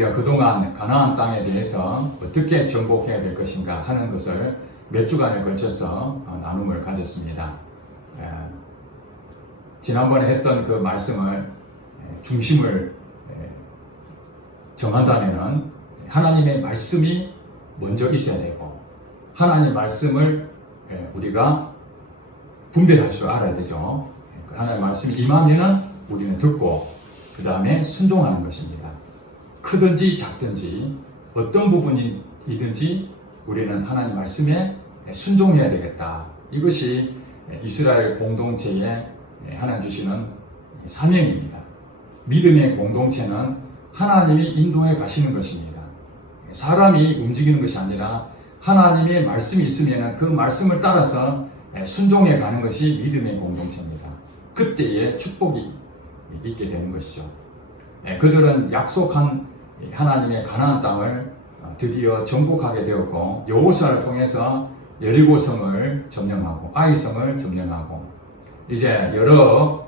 우리가 그동안 가나안 땅에 대해서 어떻게 정복해야 될 것인가 하는 것을 몇 주간에 걸쳐서 나눔을 가졌습니다. 지난번에 했던 그 말씀을 중심을 정한다면은 하나님의 말씀이 먼저 있어야 되고 하나님 말씀을 우리가 분별할 줄 알아야 되죠. 하나님 말씀이 임하면은 우리는 듣고 그 다음에 순종하는 것입니다. 크든지 작든지 어떤 부분이든지 우리는 하나님 말씀에 순종해야 되겠다. 이것이 이스라엘 공동체에 하나님 주시는 사명입니다. 믿음의 공동체는 하나님이 인도해 가시는 것입니다. 사람이 움직이는 것이 아니라 하나님의 말씀이 있으면 그 말씀을 따라서 순종해 가는 것이 믿음의 공동체입니다. 그때의 축복이 있게 되는 것이죠. 그들은 약속한 하나님의 가나안 땅을 드디어 정복하게 되었고 여호수아를 통해서 여리고성을 점령하고 아이성을 점령하고 이제 여러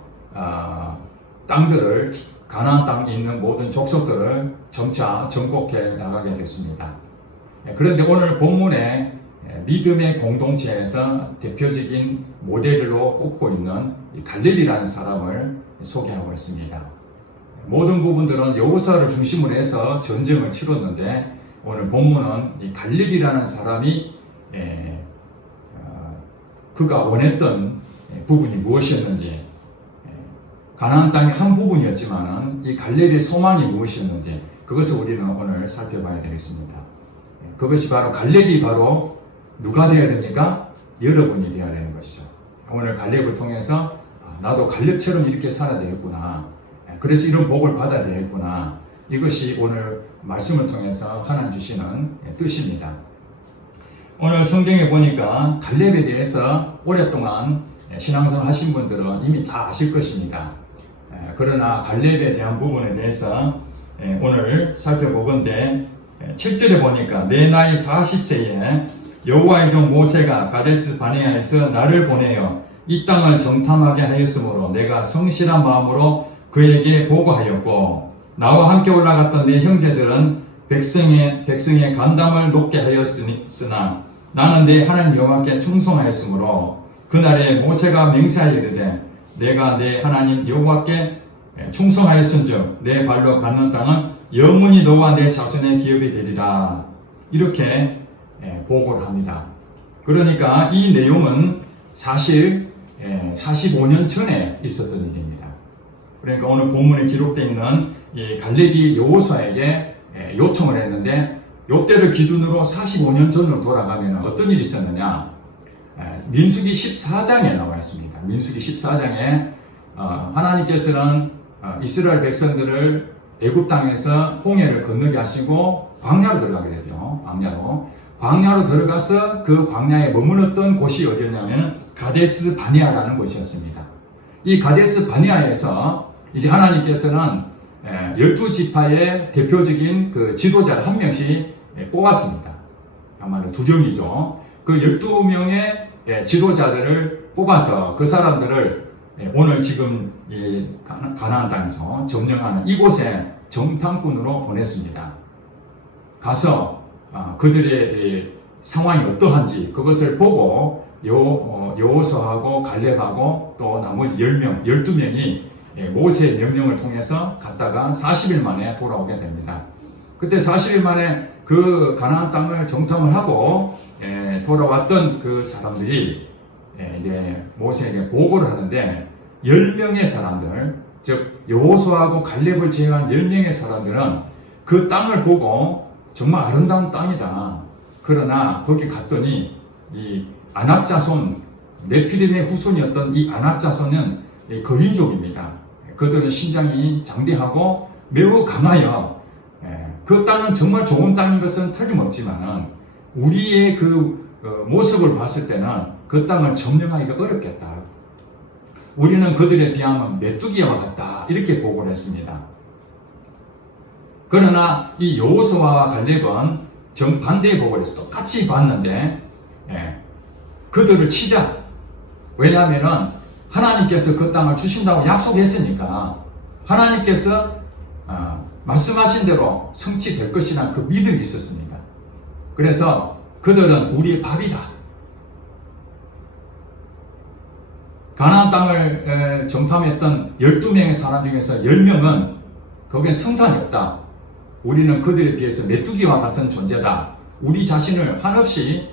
땅들을 가나안 땅에 있는 모든 족속들을 점차 정복해 나가게 됐습니다. 그런데 오늘 본문에 믿음의 공동체에서 대표적인 모델로 꼽고 있는 갈렙이라는 사람을 소개하고 있습니다. 모든 부분들은 여호수아를 중심으로 해서 전쟁을 치렀는데 오늘 본문은 이 갈렙이라는 사람이 그가 원했던 부분이 무엇이었는지 가나안 땅의 한 부분이었지만은 이 갈렙의 소망이 무엇이었는지 그것을 우리는 오늘 살펴봐야 되겠습니다. 그것이 바로 갈렙이 바로 누가 되어야 됩니까? 여러분이 되어야 되는 것이죠. 오늘 갈렙을 통해서 나도 갈렙처럼 이렇게 살아야 되겠구나. 그래서 이런 복을 받아야 되겠구나. 이것이 오늘 말씀을 통해서 하나님 주시는 뜻입니다. 오늘 성경에 보니까 갈렙에 대해서 오랫동안 신앙생활 하신 분들은 이미 다 아실 것입니다. 그러나 갈렙에 대한 부분에 대해서 오늘 살펴보건대 7절에 보니까 내 나이 40세에 여호와의 종 모세가 가데스 바네아에서 나를 보내어 이 땅을 정탐하게 하였으므로 내가 성실한 마음으로 그에게 보고하였고 나와 함께 올라갔던 내 형제들은 백성의 간담을 높게 하였으나 나는 내 하나님 여호와께 충성하였으므로 그날에 모세가 맹세하여 이르되 내가 내 하나님 여호와께 충성하였은즉 내 발로 갖는 땅은 영원히 너와 내 자손의 기업이 되리라. 이렇게 보고를 합니다. 그러니까 이 내용은 사실 45년 전에 있었던 일입니다. 그러니까 오늘 본문에 기록되어 있는 이 갈렙이 여호수아에게 요청을 했는데 이때를 기준으로 45년 전으로 돌아가면 어떤 일이 있었느냐? 민수기 14장에 나와 있습니다. 민수기 14장에 하나님께서는 이스라엘 백성들을 애굽 땅에서 홍해를 건너게 하시고 광야로 들어가게 되죠. 광야로 들어가서 그 광야에 머물렀던 곳이 어디였냐면 가데스 바네아라는 곳이었습니다. 이 가데스 바네아에서 이제 하나님께서는 12지파의 대표적인 그 지도자를 한 명씩 뽑았습니다. 아마도 두령이죠. 그 12명의 지도자들을 뽑아서 그 사람들을 오늘 지금 가나안 땅에서 점령하는 이곳에 정탐꾼으로 보냈습니다. 가서 그들의 상황이 어떠한지 그것을 보고 여호수아하고 갈렙하고 또 나머지 10명, 12명이 모세의 명령을 통해서 갔다가 40일 만에 돌아오게 됩니다. 그때 40일 만에 그 가나안 땅을 정탐을 하고 돌아왔던 그 사람들이 이제 모세에게 보고를 하는데 10명의 사람들, 즉 여호수아하고 갈렙을 제외한 10명의 사람들은 그 땅을 보고 정말 아름다운 땅이다. 그러나 거기 갔더니 이 아낙 자손, 네피림의 후손이었던 이 아낙 자손은 거인족입니다. 그들은 신장이 장대하고 매우 강하여 그 땅은 정말 좋은 땅인 것은 틀림없지만 우리의 그 모습을 봤을 때는 그 땅을 점령하기가 어렵겠다. 우리는 그들에 비하면 메뚜기와 같다. 이렇게 보고를 했습니다. 그러나 이 여호수아와 갈렙은 정반대의 보고를 해서 똑같이 봤는데 그들을 치자. 왜냐하면 하나님께서 그 땅을 주신다고 약속했으니까 하나님께서 말씀하신 대로 성취될 것이라는 그 믿음이 있었습니다. 그래서 그들은 우리의 밥이다. 가나안 땅을 정탐했던 12명의 사람 중에서 10명은 거기에 성산이 없다. 우리는 그들에 비해서 메뚜기와 같은 존재다. 우리 자신을 한없이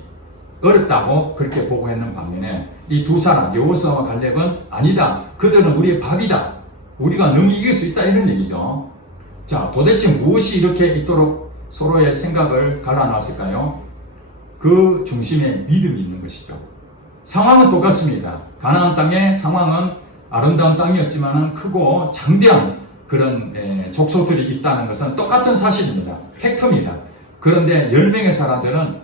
어렵다고 그렇게 보고했는 반면에 이 두 사람 여호수아와 갈렙은 아니다. 그들은 우리의 밥이다. 우리가 능히 이길 수 있다. 이런 얘기죠. 자, 도대체 무엇이 이렇게 있도록 서로의 생각을 갈라놨을까요? 그 중심에 믿음이 있는 것이죠. 상황은 똑같습니다. 가나안 땅의 상황은 아름다운 땅이었지만 크고 장대한 그런 족속들이 있다는 것은 똑같은 사실입니다. 팩트입니다. 그런데 10명의 사람들은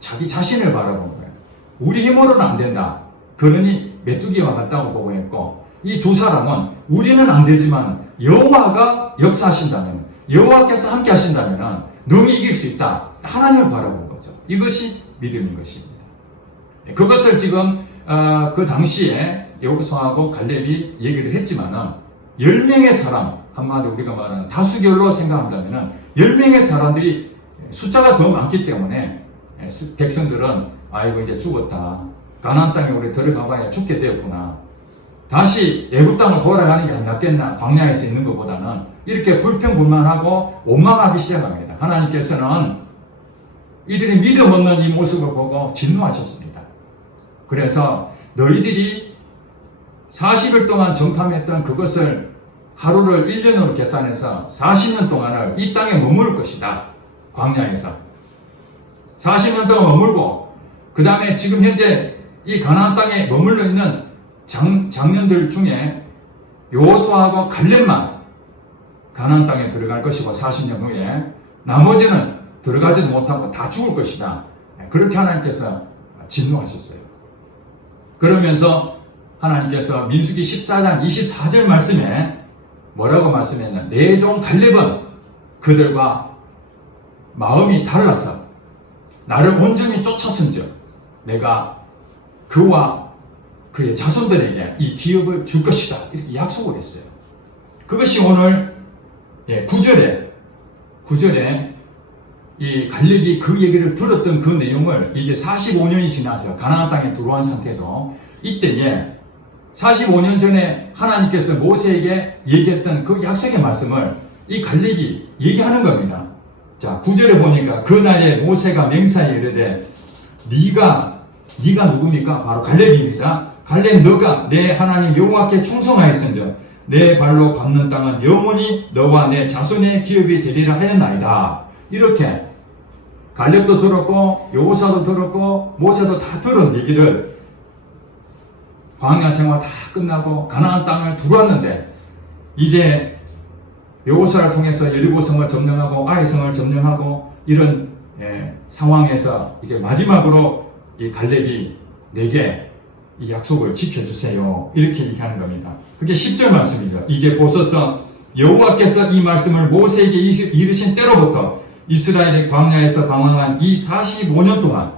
자기 자신을 바라본 거예요. 우리 힘으로는 안 된다. 그러니 메뚜기와 같다고 보고 했고, 이 두 사람은 우리는 안 되지만 여호와가 역사하신다면, 여호와께서 함께 하신다면 능히 이길 수 있다. 하나님을 바라본 거죠. 이것이 믿음인 것입니다. 그것을 지금 그 당시에 여호수아하고 갈렙이 얘기를 했지만은 10명의 사람, 한마디로 우리가 말하는 다수결로 생각한다면 10명의 사람들이 숫자가 더 많기 때문에 백성들은 아이고 이제 죽었다. 가나안 땅에 우리 들어가봐야 죽게 되었구나. 다시 애굽 땅으로 돌아가는 게 낫겠나. 광야에서 있는 것보다는 이렇게 불평불만하고 원망하기 시작합니다. 하나님께서는 이들이 믿음 없는 이 모습을 보고 진노하셨습니다. 그래서 너희들이 40일 동안 정탐했던 그것을 하루를 1년으로 계산해서 40년 동안을 이 땅에 머무를 것이다. 광야에서 40년 동안 머물고, 그 다음에 지금 현재 이 가나안 땅에 머물러 있는 장년들 중에 여호수아하고 갈렙만 가나안 땅에 들어갈 것이고 40년 후에 나머지는 들어가지도 못하고 다 죽을 것이다. 그렇게 하나님께서 진노하셨어요. 그러면서 하나님께서 민수기 14장 24절 말씀에 뭐라고 말씀했냐? 내 종 갈렙은 그들과 마음이 달라서 나를 온전히 쫓았은즉 내가 그와 그의 자손들에게 이 기업을 줄 것이다. 이렇게 약속을 했어요. 그것이 오늘 9절에 이 갈렙이 그 얘기를 들었던 그 내용을 이제 45년이 지나서 가나안 땅에 들어온 상태죠. 이때에 45년 전에 하나님께서 모세에게 얘기했던 그 약속의 말씀을 이 갈렙이 얘기하는 겁니다. 자, 9절에 보니까 그날에 모세가 맹세하여 이르되 네가 누굽니까? 바로 갈렙입니다. 갈렙 너가 내 하나님 여호와께 충성하였은즉 내 발로 밟는 땅은 영원히 너와 내 자손의 기업이 되리라 하였나이다. 이렇게 갈렙도 들었고 여호수아도 들었고 모세도 다 들은 얘기를 광야 생활 다 끝나고 가나안 땅을 들어왔는데 이제 여호수아를 통해서 여리고성을 점령하고 아이성을 점령하고 이런 상황에서 이제 마지막으로 이 갈렙이 내게 이 약속을 지켜주세요. 이렇게 얘기하는 겁니다. 그게 10절 말씀이죠. 이제 보소서 여호와께서 이 말씀을 모세에게 이르신 때로부터 이스라엘의 광야에서 방황한 이 45년 동안,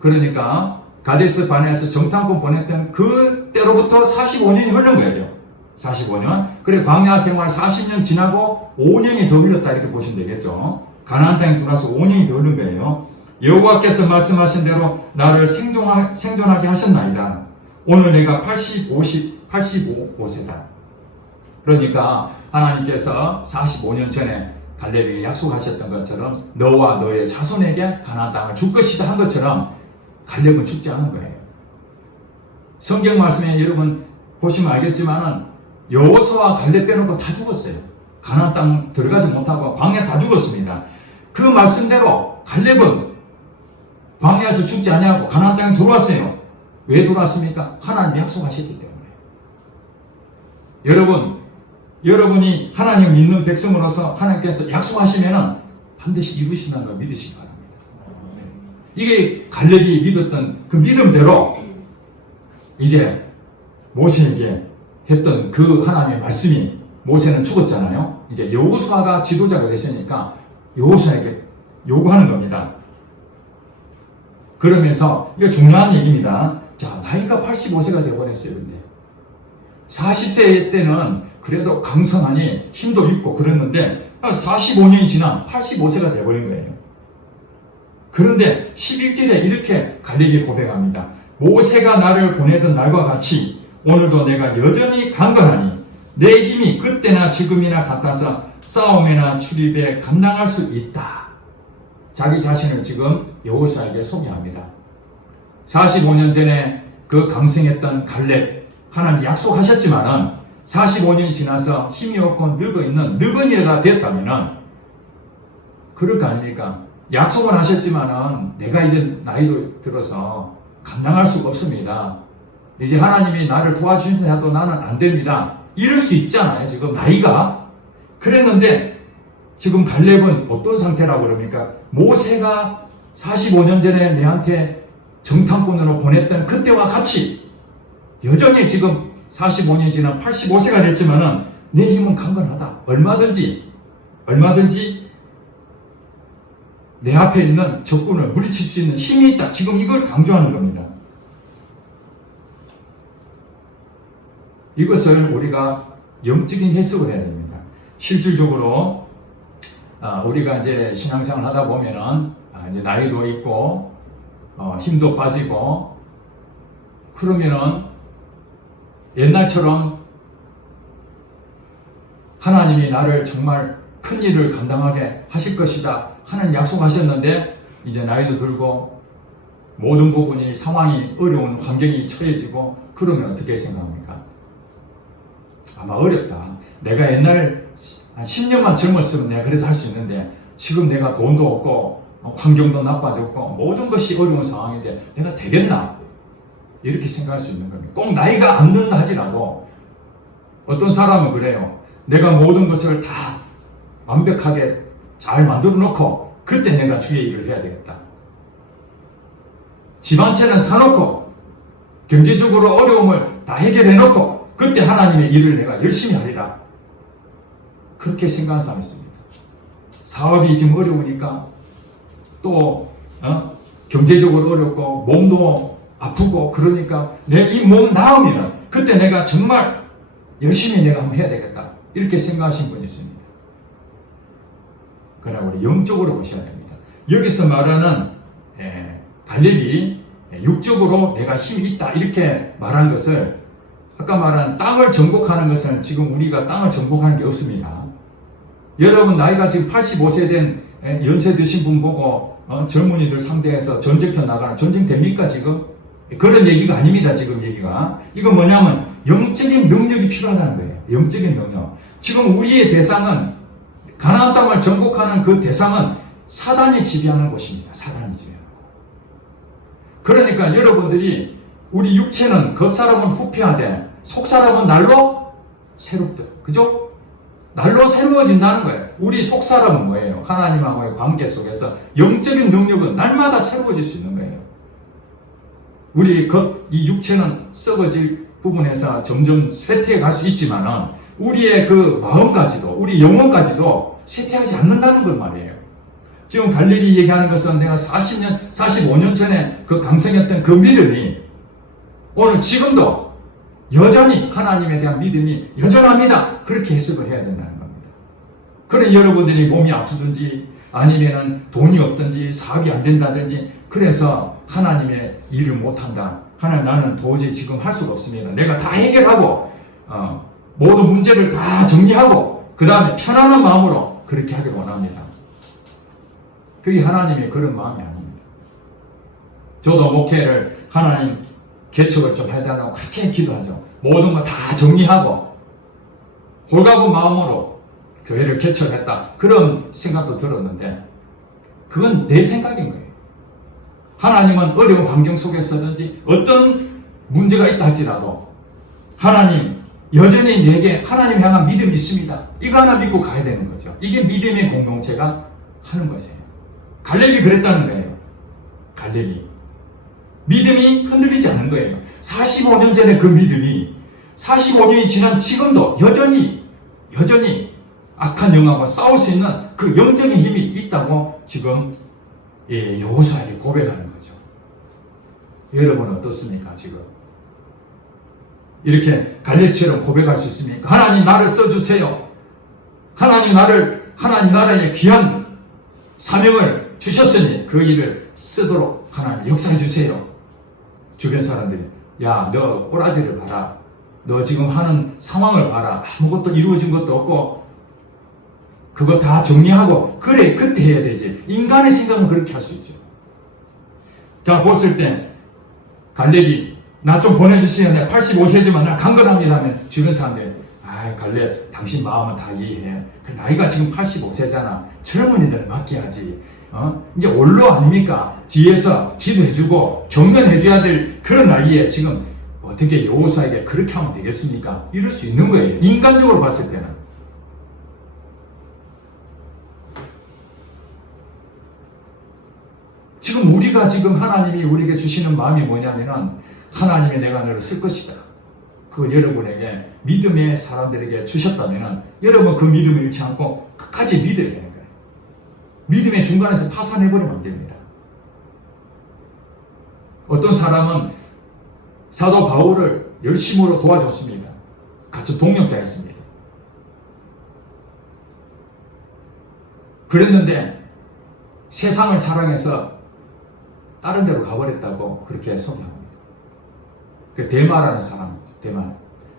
그러니까 가데스 바네아에서 정탐꾼 보냈던 그 때로부터 45년이 흐른 거예요. 45년. 그래 광야 생활 40년 지나고 5년이 더 흘렀다 이렇게 보시면 되겠죠. 가나안 땅에 들어와서 5년이 더 흐른 거예요. 여호와께서 말씀하신 대로 나를 생존하게 하셨나이다. 오늘 내가 85세다. 그러니까 하나님께서 45년 전에 갈렙에게 약속하셨던 것처럼 너와 너의 자손에게 가나안 땅을 줄 것이다 한 것처럼 갈렙은 죽지 않은 거예요. 성경 말씀에 여러분 보시면 알겠지만은 여호수아와 갈렙 빼놓고 다 죽었어요. 가나안 땅 들어가지 못하고 광야 다 죽었습니다. 그 말씀대로 갈렙은 광야에서 죽지 아니하고 가나안 땅에 들어왔어요. 왜 들어왔습니까? 하나님이 약속하셨기 때문에. 여러분이 하나님 믿는 백성으로서 하나님께서 약속하시면 반드시 이루신다는 걸 믿으시기 바랍니다. 이게 갈렙이 믿었던 그 믿음대로 이제 모세에게 했던 그 하나님의 말씀이, 모세는 죽었잖아요. 이제 여호수아가 지도자가 됐으니까 여호수아에게 요구하는 겁니다. 그러면서 이거 중요한 얘기입니다. 자, 나이가 85세가 되어버렸어요. 근데 40세 때는 그래도 강성하니 힘도 있고 그랬는데 45년이 지나 85세가 돼버린 거예요. 그런데 11절에 이렇게 갈렙이 고백합니다. 모세가 나를 보내던 날과 같이 오늘도 내가 여전히 강건하니 내 힘이 그때나 지금이나 같아서 싸움이나 출입에 감당할 수 있다. 자기 자신을 지금 여호수아에게 소개합니다. 45년 전에 그 강성했던 갈렙, 하나님 약속하셨지만은 45년이 지나서 힘이 없고 늙어있는 늙은이가 됐다면은 그럴 거 아닙니까? 약속은 하셨지만은 내가 이제 나이도 들어서 감당할 수가 없습니다. 이제 하나님이 나를 도와주신다 해도 나는 안 됩니다. 이럴 수 있잖아요. 지금 나이가. 그랬는데 지금 갈렙은 어떤 상태라고 그럽니까? 모세가 45년 전에 내한테 정탐꾼으로 보냈던 그때와 같이 여전히 지금 45년이 지난 85세가 됐지만은 내 힘은 강건하다. 얼마든지 내 앞에 있는 적군을 물리칠 수 있는 힘이 있다. 지금 이걸 강조하는 겁니다. 이것을 우리가 영적인 해석을 해야 됩니다. 실질적으로 우리가 이제 신앙생활 하다 보면은 이제 나이도 있고 힘도 빠지고 그러면은 옛날처럼 하나님이 나를 정말 큰 일을 감당하게 하실 것이다 하는 약속하셨는데 이제 나이도 들고 모든 부분이 상황이 어려운 환경이 처해지고 그러면 어떻게 생각합니까? 아마 어렵다. 내가 옛날 한 10년만 젊었으면 내가 그래도 할 수 있는데 지금 내가 돈도 없고 환경도 나빠졌고 모든 것이 어려운 상황인데 내가 되겠나? 이렇게 생각할 수 있는 겁니다. 꼭 나이가 안 든다 하지라도 어떤 사람은 그래요. 내가 모든 것을 다 완벽하게 잘 만들어 놓고 그때 내가 주의 일을 해야 되겠다. 집 한 채는 사놓고 경제적으로 어려움을 다 해결해 놓고 그때 하나님의 일을 내가 열심히 하리라. 그렇게 생각하는 사람이 있습니다. 사업이 지금 어려우니까 또 경제적으로 어렵고 몸도 아프고 그러니까 내 이 몸 나으면 그때 내가 정말 열심히 내가 한번 해야 되겠다. 이렇게 생각하신 분이 있습니다. 그러나 우리 영적으로 보셔야 됩니다. 여기서 말하는 갈렙이 육적으로 내가 힘이 있다 이렇게 말한 것을 아까 말한 땅을 정복하는 것은 지금 우리가 땅을 정복하는 게 없습니다. 여러분 나이가 지금 85세 된 연세 드신 분 보고 젊은이들 상대해서 전쟁터 나가는 전쟁 됩니까 지금? 그런 얘기가 아닙니다. 지금 얘기가. 이건 뭐냐면 영적인 능력이 필요하다는 거예요. 영적인 능력. 지금 우리의 대상은 가나안 땅을 정복하는 그 대상은 사단이 지배하는 곳입니다. 사단이 지배하는 곳. 그러니까 여러분들이 우리 육체는 겉사람은 후패하되 속사람은 날로 새롭다. 그죠? 날로 새로워진다는 거예요. 우리 속사람은 뭐예요? 하나님하고의 관계 속에서 영적인 능력은 날마다 새로워질 수 있는 거예요. 우리 이 육체는 썩어질 부분에서 점점 쇠퇴해 갈 수 있지만은 우리의 그 마음까지도 우리 영혼까지도 쇠퇴하지 않는다는 걸 말이에요. 지금 갈렙이 얘기하는 것은 내가 40년, 45년 전에 그 강성했던 그 믿음이 오늘 지금도 여전히 하나님에 대한 믿음이 여전합니다. 그렇게 해석을 해야 된다는 겁니다. 그래 여러분들이 몸이 아프든지 아니면은 돈이 없든지 사업이 안 된다든지 그래서 하나님의 일을 못한다. 하나님 나는 도저히 지금 할 수가 없습니다. 내가 다 해결하고 모든 문제를 다 정리하고 그 다음에 편안한 마음으로 그렇게 하길 원합니다. 그게 하나님의 그런 마음이 아닙니다. 저도 목회를 하나님 개척을 좀 해달라고 그렇게 기도하죠. 모든 거 다 정리하고 홀가분 마음으로 교회를 개척했다. 그런 생각도 들었는데 그건 내 생각인 거예요. 하나님은 어려운 환경 속에서든지 어떤 문제가 있다 할지라도 하나님 여전히 내게 하나님 향한 믿음이 있습니다. 이거 하나 믿고 가야 되는 거죠. 이게 믿음의 공동체가 하는 것이에요. 갈렙이 그랬다는 거예요. 갈렙이 믿음이 흔들리지 않은 거예요. 45년 전에 그 믿음이 45년이 지난 지금도 여전히 악한 영화와 싸울 수 있는 그 영적인 힘이 있다고 지금 여호수아에게 고백하는 거죠. 여러분은 어떻습니까? 지금 이렇게 갈렙처럼 고백할 수 있습니까? 하나님 나를 써주세요. 하나님 나라의 귀한 사명을 주셨으니 그 일을 쓰도록 하나님 역사해 주세요. 주변 사람들이 야, 너 꼬라지를 봐라. 너 지금 하는 상황을 봐라. 아무것도 이루어진 것도 없고 그거 다 정리하고 그래 그때 해야 되지. 인간의 생각은 그렇게 할 수 있죠. 자, 보았을 때 갈렙이 나 좀 보내주세요. 내가 85세지만 나 강건합니다 하면 주변 사람들이 아, 갈렙 당신 마음은 다 이해해. 나이가 지금 85세잖아. 젊은이들 맡겨야지. 이제 원로 아닙니까? 뒤에서 기도해주고 격려해줘야 될 그런 나이에 지금 어떻게 여호수아에게 그렇게 하면 되겠습니까? 이럴 수 있는 거예요. 인간적으로 봤을 때는. 지금 우리가 지금 하나님이 우리에게 주시는 마음이 뭐냐면은 하나님이 내가 너를 쓸 것이다. 그 여러분에게 믿음의 사람들에게 주셨다면은 여러분 그 믿음을 잃지 않고 끝까지 믿어야 되는 거예요. 믿음의 중간에서 파산해버리면 안 됩니다. 어떤 사람은 사도 바울을 열심으로 도와줬습니다. 같이 동역자였습니다. 그랬는데 세상을 사랑해서 다른 데로 가버렸다고 그렇게 소개합니다. 그 데마라는 사람,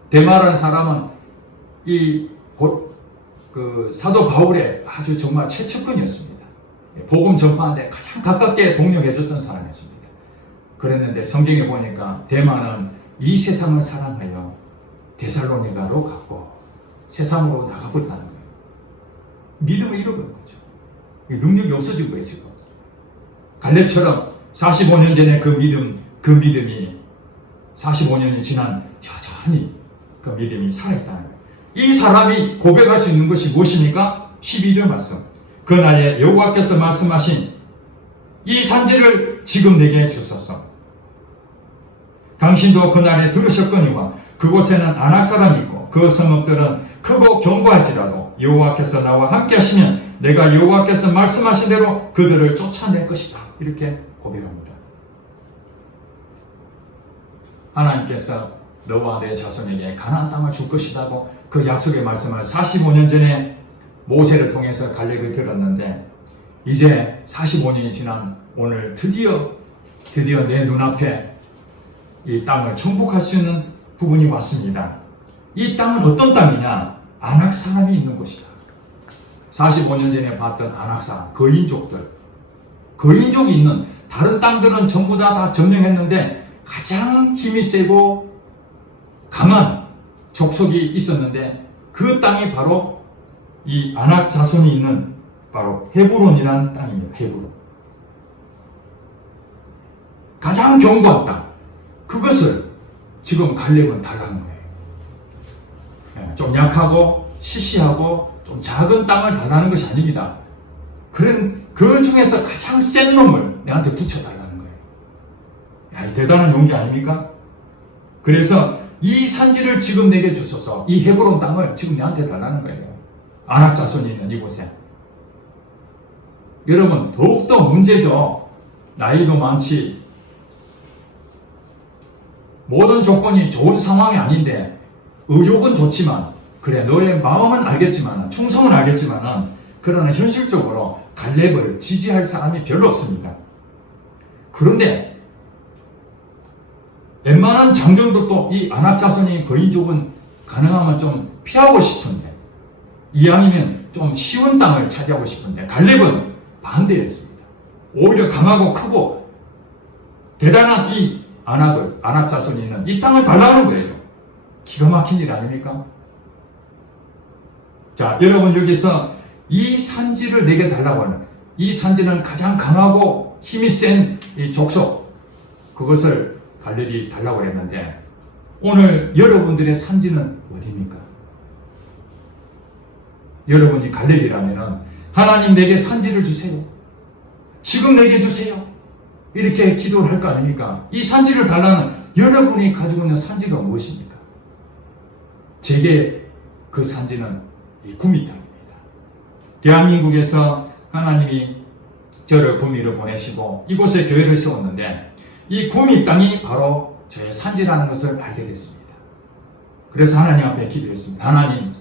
데마라는 사람은 그 사도 바울의 아주 정말 최측근이었습니다. 복음 전파하는데 가장 가깝게 동력해줬던 사람이었습니다. 그랬는데 성경에 보니까 데마는 이 세상을 사랑하여 데살로니가로 갔고 세상으로 나가버렸다는 거예요. 믿음을 잃어버린 거죠. 능력이 없어진 거예요, 지금. 갈렙처럼 45년 전에 그 믿음이 45년이 지난 여전히 그 믿음이 살아있다는 거예요. 이 사람이 고백할 수 있는 것이 무엇입니까? 12절 말씀. 그날에 여호와께서 말씀하신 이 산지를 지금 내게 주소서. 당신도 그날에 들으셨거니와 그곳에는 아낙 사람이 있고 그 성읍들은 크고 견고할지라도 여호와께서 나와 함께 하시면 내가 여호와께서 말씀하신 대로 그들을 쫓아낼 것이다. 이렇게 고백합니다. 하나님께서 너와 내 자손에게 가나안 땅을 줄 것이라고 그 약속의 말씀을 45년 전에 모세를 통해서 갈렙이 들었는데 이제 45년이 지난 오늘 드디어 내 눈앞에 이 땅을 정복할 수 있는 부분이 왔습니다. 이 땅은 어떤 땅이냐? 아낙 사람이 있는 곳이다. 45년 전에 봤던 아낙 사람, 거인족이 있는 다른 땅들은 전부 다 점령했는데 가장 힘이 세고 강한 족속이 있었는데 그 땅이 바로 이 아낙 자손이 있는 바로 헤브론이라는 땅입니다. 헤브론. 가장 견고한 땅. 그것을 지금 갈렙은 달라는 거예요. 좀 약하고 시시하고 좀 작은 땅을 달라는 것이 아닙니다. 그 중에서 가장 센 놈을 내한테 붙여달라는 거예요. 야, 대단한 용기 아닙니까? 그래서 이 산지를 지금 내게 주소서. 이 헤브론 땅을 지금 내한테 달라는 거예요. 아낙 자손이 있는 이곳에. 여러분, 더욱더 문제죠. 나이도 많지. 모든 조건이 좋은 상황이 아닌데 의욕은 좋지만 그래 너의 마음은 알겠지만 충성은 알겠지만 그러나 현실적으로 갈렙을 지지할 사람이 별로 없습니다. 그런데 웬만한 장정들도 이 아낙 자손이 거인족은 가능하면 좀 피하고 싶은데 이왕이면 좀 쉬운 땅을 차지하고 싶은데 갈렙은 반대였습니다. 오히려 강하고 크고 대단한 이 아낙 자손이 있는 이 땅을 달라는 거예요. 기가 막힌 일 아닙니까? 자, 여러분 여기서 이 산지를 내게 달라고 하는 이 산지는 가장 강하고 힘이 센 이 족속 그것을 갈렙이 달라고 했는데 오늘 여러분들의 산지는 어디입니까? 여러분이 갈렙이라면 하나님 내게 산지를 주세요. 지금 내게 주세요. 이렇게 기도를 할 거 아닙니까? 이 산지를 달라는 여러분이 가지고 있는 산지가 무엇입니까? 제게 그 산지는 이 구미 땅입니다. 대한민국에서 하나님이 저를 구미로 보내시고 이곳에 교회를 세웠는데 이 구미 땅이 바로 저의 산지라는 것을 알게 됐습니다. 그래서 하나님 앞에 기도했습니다. 하나님,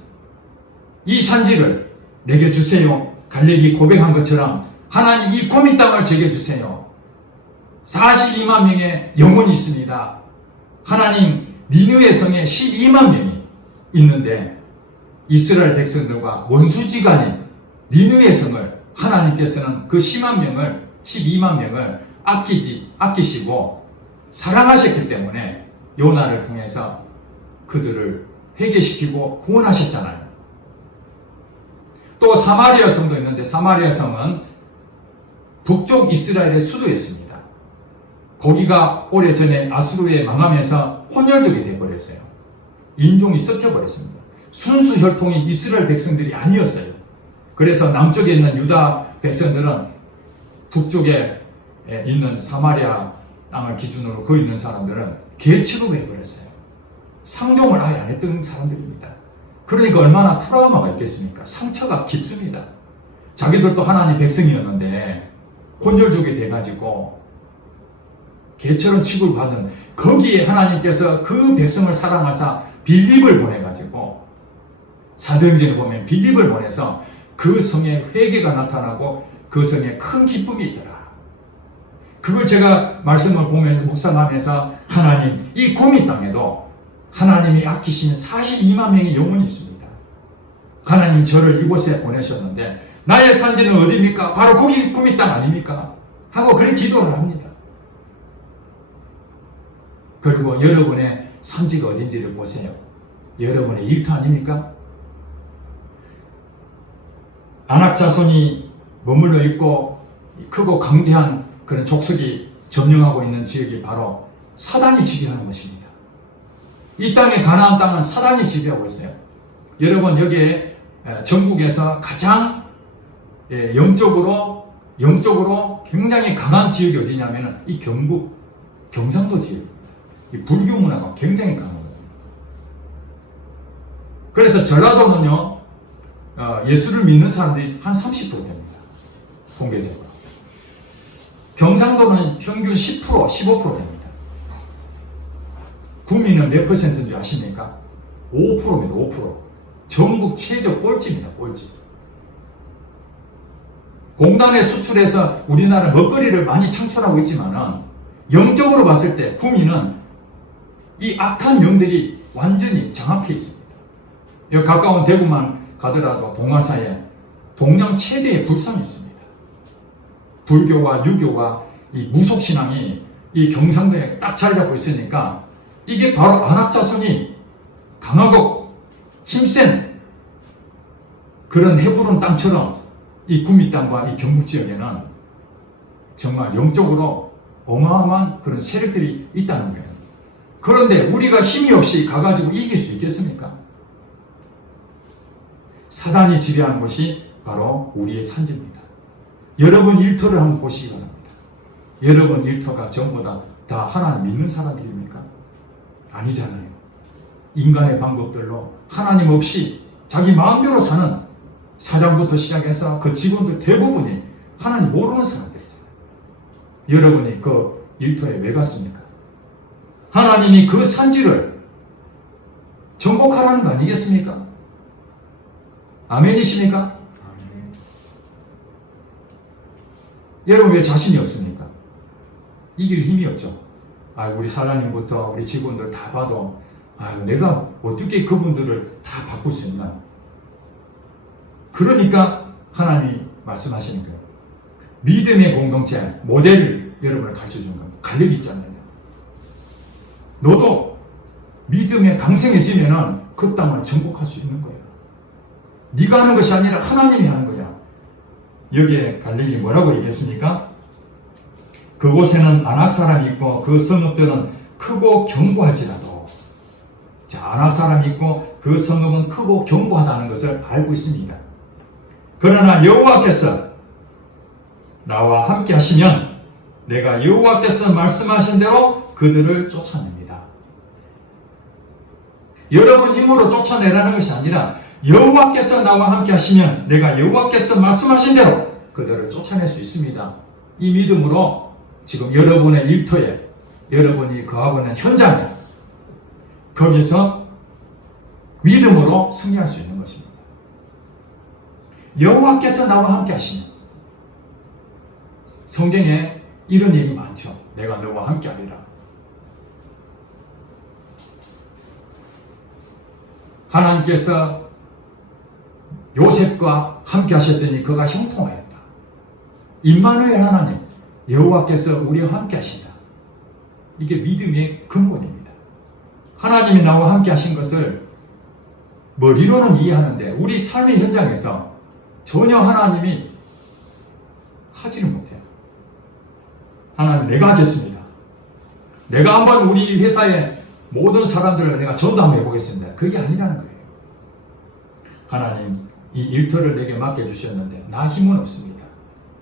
이 산지를 내게 주세요. 갈렙이 고백한 것처럼 하나님 이 구미 땅을 제게 주세요. 42만 명의 영혼이 있습니다. 하나님, 니느웨 성에 12만 명이 있는데 이스라엘 백성들과 원수지간인 니느웨 성을 하나님께서는 그 12만 명을 아끼시고 사랑하셨기 때문에 요나를 통해서 그들을 회개시키고 구원하셨잖아요. 또 사마리아 성도 있는데 사마리아 성은 북쪽 이스라엘의 수도였습니다. 거기가 오래전에 아수르에 망하면서 혼혈족이 되어버렸어요. 인종이 섞여버렸습니다. 순수 혈통인 이스라엘 백성들이 아니었어요. 그래서 남쪽에 있는 유다 백성들은 북쪽에 있는 사마리아 땅을 기준으로 거기 있는 사람들은 개취급해버렸어요. 상종을 아예 안 했던 사람들입니다. 그러니까 얼마나 트라우마가 있겠습니까? 상처가 깊습니다. 자기들도 하나님 백성이었는데 혼혈족이 돼가지고 개처럼 취급받은 거기에 하나님께서 그 백성을 사랑하사 빌립을 보내가지고 사도행전에 보면 빌립을 보내서 그 성에 회개가 나타나고 그 성에 큰 기쁨이 있더라. 그걸 제가 말씀을 보면서 묵상하면서 하나님, 이 구미 땅에도 하나님이 아끼신 42만 명의 영혼이 있습니다. 하나님 저를 이곳에 보내셨는데 나의 산지는 어디입니까? 바로 거기 구미 땅 아닙니까? 하고 그렇게 기도를 합니다. 그리고 여러분의 산지가 어딘지를 보세요. 여러분의 일터 아닙니까? 아낙 자손이 머물러 있고 크고 강대한 그런 족속이 점령하고 있는 지역이 바로 사단이 지배하는 것입니다. 이 땅의 가나안 땅은 사단이 지배하고 있어요. 여러분 여기에 전국에서 가장 영적으로 굉장히 강한 지역이 어디냐면 이 경상도 지역입니다. 이 불교 문화가 굉장히 강하거든요. 그래서 전라도는요 예수를 믿는 사람들이 한 30% 됩니다. 통계적으로. 경상도는 평균 10%, 15% 됩니다. 구미는 몇 퍼센트인 줄 아십니까? 5%입니다. 5%. 전국 최저 꼴찌입니다. 꼴찌. 공단에 수출해서 우리나라 먹거리를 많이 창출하고 있지만은 영적으로 봤을 때 구미는 이 악한 영들이 완전히 장악해 있습니다. 여기 가까운 대구만 가더라도 동화사에 동양 최대의 불상이 있습니다. 불교와 유교와 이 무속신앙이 이 경상도에 딱 자리 잡고 있으니까 이게 바로 안악자손이 강하고 힘센 그런 해부른 땅처럼 이 구미 땅과 이 경북 지역에는 정말 영적으로 어마어마한 그런 세력들이 있다는 거예요. 그런데 우리가 힘이 없이 가가지고 이길 수 있겠습니까? 사단이 지배하는 것이 바로 우리의 산지입니다. 여러분 일터를 한번 보시기 바랍니다. 여러분 일터가 전부 다 하나님 믿는 사람들입니까? 아니잖아요. 인간의 방법들로 하나님 없이 자기 마음대로 사는 사장부터 시작해서 그 직원들 대부분이 하나님 모르는 사람들이잖아요. 여러분이 그 일터에 왜 갔습니까? 하나님이 그 산지를 정복하라는 거 아니겠습니까? 아멘이십니까? 아멘. 여러분 왜 자신이 없습니까? 이길 힘이 없죠. 우리 사장님부터 우리 직원들 다 봐도 내가 어떻게 그분들을 다 바꿀 수 있나? 그러니까 하나님이 말씀하시는 거예요. 믿음의 공동체 모델을 여러분을 가르쳐주는 겁니다. 갈렙이 있잖아요. 너도 믿음에 강성해지면은 그 땅을 정복할 수 있는 거예요. 네가 하는 것이 아니라 하나님이 하는 거야. 여기에 갈렙이 뭐라고 얘기했습니까? 그곳에는 아낙 사람이 있고 그 성읍들은 크고 견고하지라도. 자, 아낙 사람이 있고 그 성읍은 크고 견고하다는 것을 알고 있습니다. 그러나 여호와께서 나와 함께 하시면 내가 여호와께서 말씀하신 대로 그들을 쫓아냅니다. 여러분 힘으로 쫓아내라는 것이 아니라 여호와께서 나와 함께 하시면 내가 여호와께서 말씀하신 대로 그들을 쫓아낼 수 있습니다. 이 믿음으로 지금 여러분의 일터에 여러분이 거하고 있는 현장에 거기서 믿음으로 승리할 수 있는 것입니다. 여호와께서 나와 함께 하시면, 성경에 이런 얘기 많죠. 내가 너와 함께 하리라. 하나님께서 요셉과 함께 하셨더니 그가 형통하였다. 임마누엘 하나님, 여호와께서 우리와 함께 하신다. 이게 믿음의 근본입니다. 하나님이 나와 함께 하신 것을 머리로는 이해하는데 우리 삶의 현장에서 전혀 하나님이 하지를 못해요. 하나님, 내가 하겠습니다. 내가 한번 우리 회사의 모든 사람들을 내가 전담해 보겠습니다. 그게 아니라는 거예요. 하나님, 이 일터를 내게 맡겨주셨는데 나 힘은 없습니다.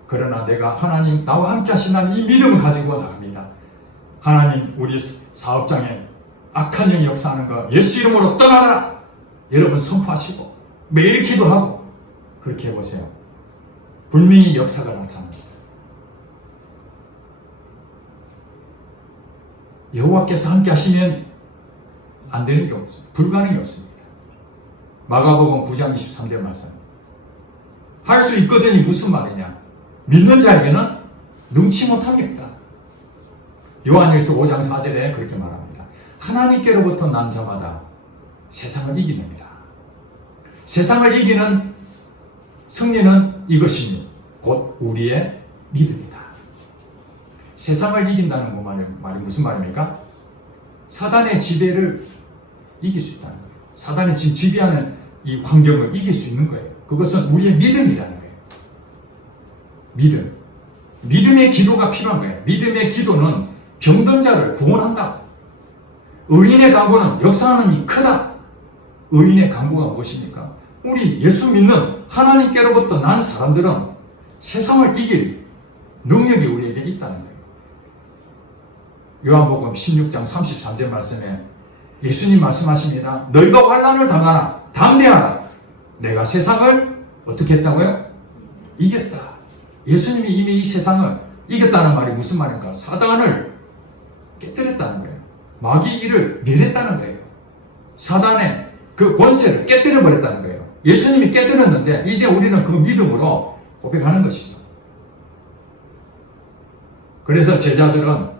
그러나 내가 하나님 나와 함께 하신다는 이 믿음을 가지고 나갑니다. 하나님, 우리 사업장에 악한 영이 역사하는 거 예수 이름으로 떠나라! 여러분 선포하시고 매일 기도하고 그렇게 해보세요. 분명히 역사가 나타납니다. 여호와께서 함께 하시면 안 되는 게 없습니다. 불가능이 없습니다. 마가복음 9장 23절 말씀. 할 수 있거든이 무슨 말이냐? 믿는 자에게는 능치 못함이 없다. 요한일서 5장 4절에 그렇게 말합니다. 하나님께로부터 난 자마다 세상을 이기느니라. 세상을 이기는 승리는 이것이니 곧 우리의 믿음이다. 세상을 이긴다는 말이 무슨 말입니까? 사단의 지배를 이길 수 있다는 거예요. 사단이 지금 지배하는 이 환경을 이길 수 있는 거예요. 그것은 우리의 믿음이라는 거예요. 믿음. 믿음의 기도가 필요한 거예요. 믿음의 기도는 병든 자를 구원한다. 의인의 간구는 역사하는 힘이 크다. 의인의 간구가 무엇입니까? 우리 예수 믿는 하나님께로부터 난 사람들은 세상을 이길 능력이 우리에게 있다는 거예요. 요한복음 16장 33절 말씀에 예수님 말씀하십니다. 너희가 환난을 당하나 담대하라. 내가 세상을 어떻게 했다고요? 이겼다. 예수님이 이미 이 세상을 이겼다는 말이 무슨 말인가? 사단을 깨뜨렸다는 거예요. 마귀 일을 멸했다는 거예요. 사단의 그 권세를 깨뜨려 버렸다는 거예요. 예수님이 깨뜨렸는데 이제 우리는 그 믿음으로 고백하는 것이죠. 그래서 제자들은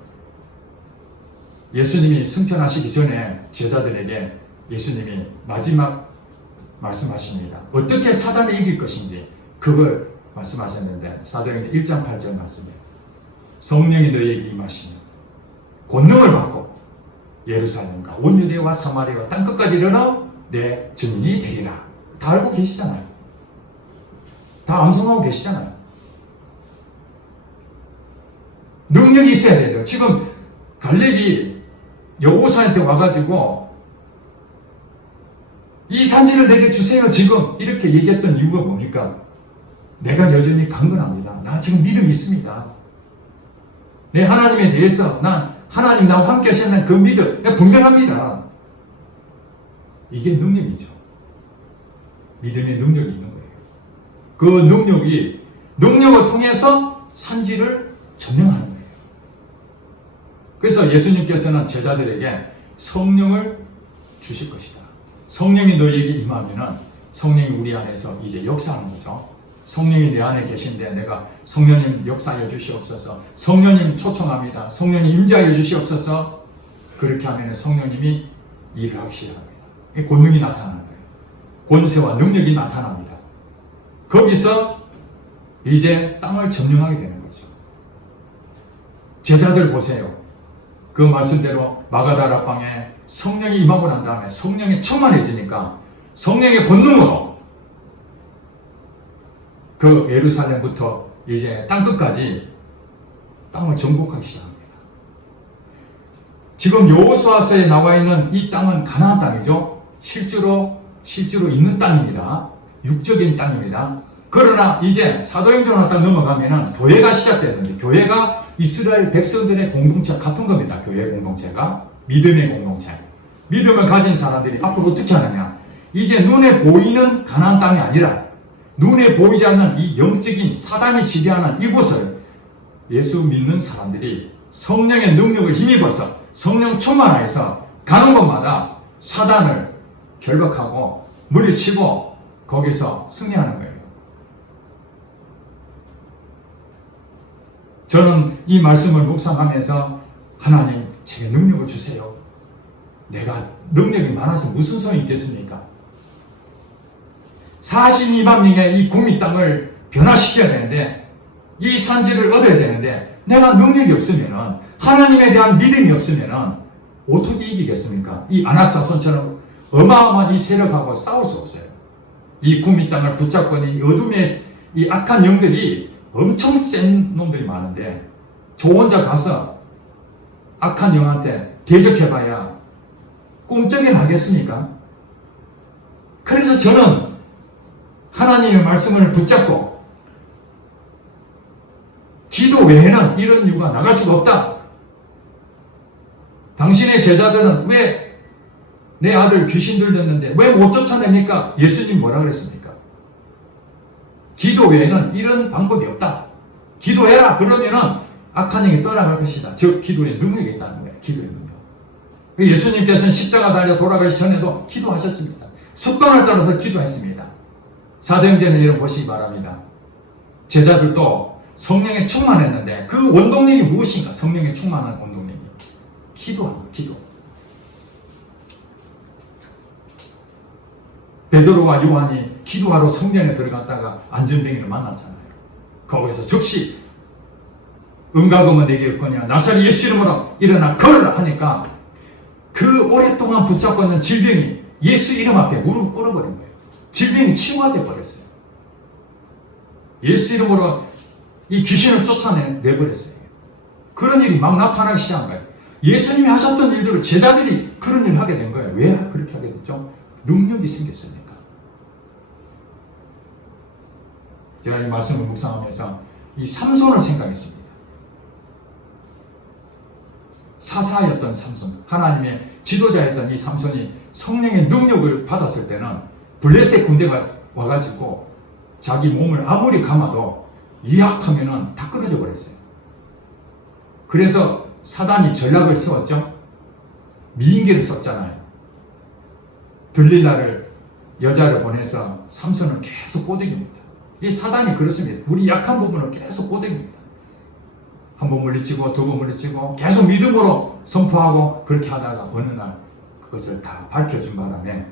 예수님이 승천하시기 전에 제자들에게 예수님이 마지막 말씀하십니다. 어떻게 사단을 이길 것인지 그걸 말씀하셨는데 사도행전 1장 8절 말씀이에요. 성령이 너희에게 임하시면 권능을 받고 예루살렘과 온 유대와 사마리아와 땅끝까지 이르러 내 증인이 되리라. 다 알고 계시잖아요. 다 암송하고 계시잖아요. 능력이 있어야 돼요. 지금 갈렙이 여호사한테 와가지고 이 산지를 내게 주세요 지금 이렇게 얘기했던 이유가 뭡니까? 내가 여전히 강건합니다. 나 지금 믿음이 있습니다. 내 하나님에 대해서 난 하나님 나와 함께 하시는 그 믿음 분명합니다. 이게 능력이죠. 믿음의 능력이 있는 거예요. 그 능력을 통해서 산지를 점령하는 거예요. 그래서 예수님께서는 제자들에게 성령을 주실 것이다. 성령이 너희에게 임하면은 성령이 우리 안에서 이제 역사하는 거죠. 성령이 내 안에 계신데 내가 성령님 역사하여 주시옵소서. 성령님 초청합니다. 성령님 임재하여 주시옵소서. 그렇게 하면 성령님이 일을 하기 시작합니다. 권능이 나타나는 거예요. 권세와 능력이 나타납니다. 거기서 이제 땅을 점령하게 되는 거죠. 제자들 보세요. 그 말씀대로 마가다라 방에 성령이 임하고 난 다음에 성령이 충만해지니까 성령의 권능으로 그 예루살렘부터 이제 땅끝까지 땅을 정복하기 시작합니다. 지금 여호수아서에 나와 있는 이 땅은 가나안 땅이죠. 실제로 있는 땅입니다. 육적인 땅입니다. 그러나 이제 사도행전으로 딱 넘어가면은 교회가 시작되는데 교회가 이스라엘 백성들의 공동체 같은 겁니다. 교회 공동체가 믿음의 공동체. 믿음을 가진 사람들이 앞으로 어떻게 하느냐? 이제 눈에 보이는 가나안 땅이 아니라 눈에 보이지 않는 이 영적인 사단이 지배하는 이곳을 예수 믿는 사람들이 성령의 능력을 힘입어서 성령 충만하여서 가는 곳마다 사단을 결박하고 물리치고 거기서 승리하는 거예요. 저는 이 말씀을 묵상하면서 하나님 제게 능력을 주세요. 내가 능력이 많아서 무슨 소용이 있겠습니까? 42만 명의 이 국민 땅을 변화시켜야 되는데 이 산지를 얻어야 되는데 내가 능력이 없으면 하나님에 대한 믿음이 없으면 어떻게 이기겠습니까? 이 아낙 자손처럼 어마어마한 이 세력하고 싸울 수 없어요. 이 국민 땅을 붙잡고 있는 이 어둠의 이 악한 영들이 엄청 센 놈들이 많은데 저 혼자 가서 악한 영한테 대적해봐야 꿈쩍이 나겠습니까? 그래서 저는 하나님의 말씀을 붙잡고 기도 외에는 이런 이유가 나갈 수가 없다. 당신의 제자들은 왜 내 아들 귀신 들렸는데 왜 못 쫓아냅니까? 예수님 뭐라 그랬습니까? 기도 외에는 이런 방법이 없다. 기도해라. 그러면은 악한 영이 떠나갈 것이다. 즉 기도의 능력이 있다는 거예요. 기도의 능력. 예수님께서는 십자가 달려 돌아가시 전에도 기도하셨습니다. 습관을 따라서 기도했습니다. 사도행전을 여러분 보시기 바랍니다. 제자들도 성령에 충만했는데 그 원동력이 무엇인가? 성령에 충만한 원동력이 기도하는 거예요. 기도. 베드로와 요한이 기도하러 성전에 들어갔다가 안전뱅이를 만났잖아요. 거기서 즉시 은가금은 내게 없거냐 나사렛 예수 이름으로 일어나 걸으라 하니까 그 오랫동안 붙잡고 있는 질병이 예수 이름 앞에 무릎 꿇어버린 거예요. 질병이 치유가 돼버렸어요. 예수 이름으로 이 귀신을 쫓아내버렸어요. 그런 일이 막 나타나기 시작한 거예요. 예수님이 하셨던 일대로 제자들이 그런 일을 하게 된 거예요. 왜 그렇게 하게 됐죠? 능력이 생겼으니까. 제가 이 말씀을 묵상하면서 이 삼손을 생각했습니다. 사사였던 삼손, 하나님의 지도자였던 이 삼손이 성령의 능력을 받았을 때는 블레셋 군대가 와가지고 자기 몸을 아무리 감아도 이약하면은 다 끊어져 버렸어요. 그래서 사단이 전략을 세웠죠. 미인계를 썼잖아요. 들릴라를 여자를 보내서 삼손을 계속 꼬드깁니다. 이 사단이 그렇습니다. 우리 약한 부분을 계속 꼬드깁니다. 한 번 물리치고 두 번 물리치고 계속 믿음으로 선포하고 그렇게 하다가 어느 날 그것을 다 밝혀준 바람에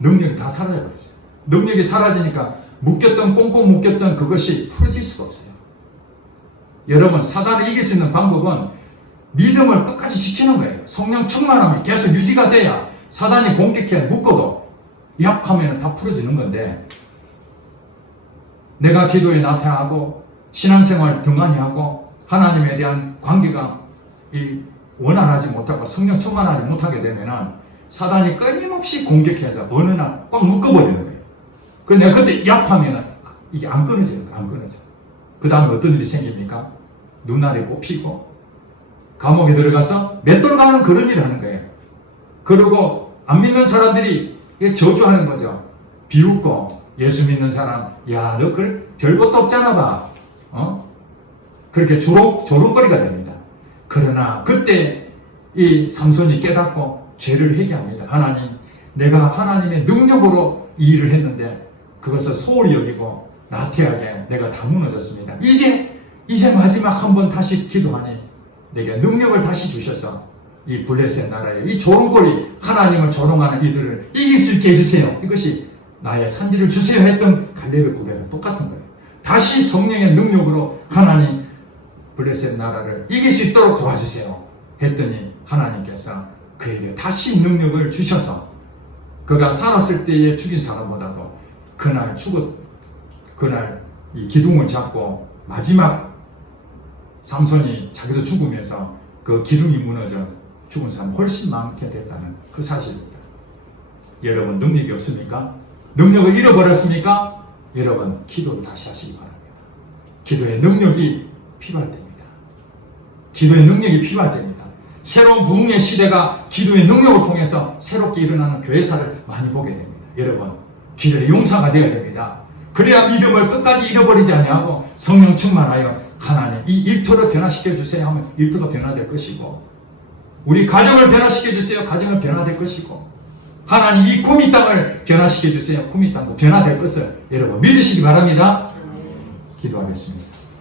능력이 다 사라져버렸어요. 능력이 사라지니까 묶였던 꽁꽁 묶였던 그것이 풀어질 수가 없어요. 여러분 사단을 이길 수 있는 방법은 믿음을 끝까지 지키는 거예요. 성령 충만함이 계속 유지가 돼야 사단이 공격해 묶어도 약하면 다 풀어지는 건데 내가 기도에 나태하고 신앙생활 등한히 하고 하나님에 대한 관계가 원활하지 못하고 성령 충만하지 못하게 되면 사단이 끊임없이 공격해서 어느 날 꽉 묶어버리는 거예요. 그런데 내가 그때 약하면 이게 안 끊어져요. 안 끊어져. 그 다음에 어떤 일이 생깁니까? 눈알이 꼽히고 감옥에 들어가서 맷돌 가는 그런 일을 하는 거예요. 그리고 안 믿는 사람들이 저주하는 거죠. 비웃고 예수 믿는 사람, 야, 너 별것도 없잖아 봐. 그렇게 조롱거리가 됩니다. 그러나 그때 이 삼손이 깨닫고 죄를 회개합니다. 하나님, 내가 하나님의 능력으로 이 일을 했는데 그것을 소홀히 여기고 나태하게 내가 다 무너졌습니다. 이제 마지막 한번 다시 기도하니 내게 능력을 다시 주셔서 이 블레셋 나라에 이 조롱거리 하나님을 조롱하는 이들을 이길 수 있게 해주세요. 이것이 나의 산지를 주세요 했던 갈렙의 고백은 똑같은 거예요. 다시 성령의 능력으로 하나님 블레셋 나라를 이길 수 있도록 도와주세요 했더니 하나님께서 그에게 다시 능력을 주셔서 그가 살았을 때에 죽인 사람보다도 그날 이 기둥을 잡고 마지막 삼손이 자기도 죽으면서 그 기둥이 무너져 죽은 사람 훨씬 많게 됐다는 그 사실입니다. 여러분 능력이 없습니까? 능력을 잃어버렸습니까? 여러분 기도를 다시 하시기 바랍니다. 기도의 능력이 필요할 때입니다. 기도의 능력이 필요할 때입니다. 새로운 부흥의 시대가 기도의 능력을 통해서 새롭게 일어나는 교회사를 많이 보게 됩니다. 여러분 기도의 용사가 되어야 됩니다. 그래야 믿음을 끝까지 잃어버리지 아니하고 성령 충만하여 하나님 이 일터를 변화시켜 주세요 하면 일터가 변화될 것이고 우리 가정을 변화시켜 주세요. 가정은 변화될 것이고 하나님 이 구미 땅을 변화시켜 주세요. 구미 땅도 변화될 것을 여러분 믿으시기 바랍니다. 기도하겠습니다.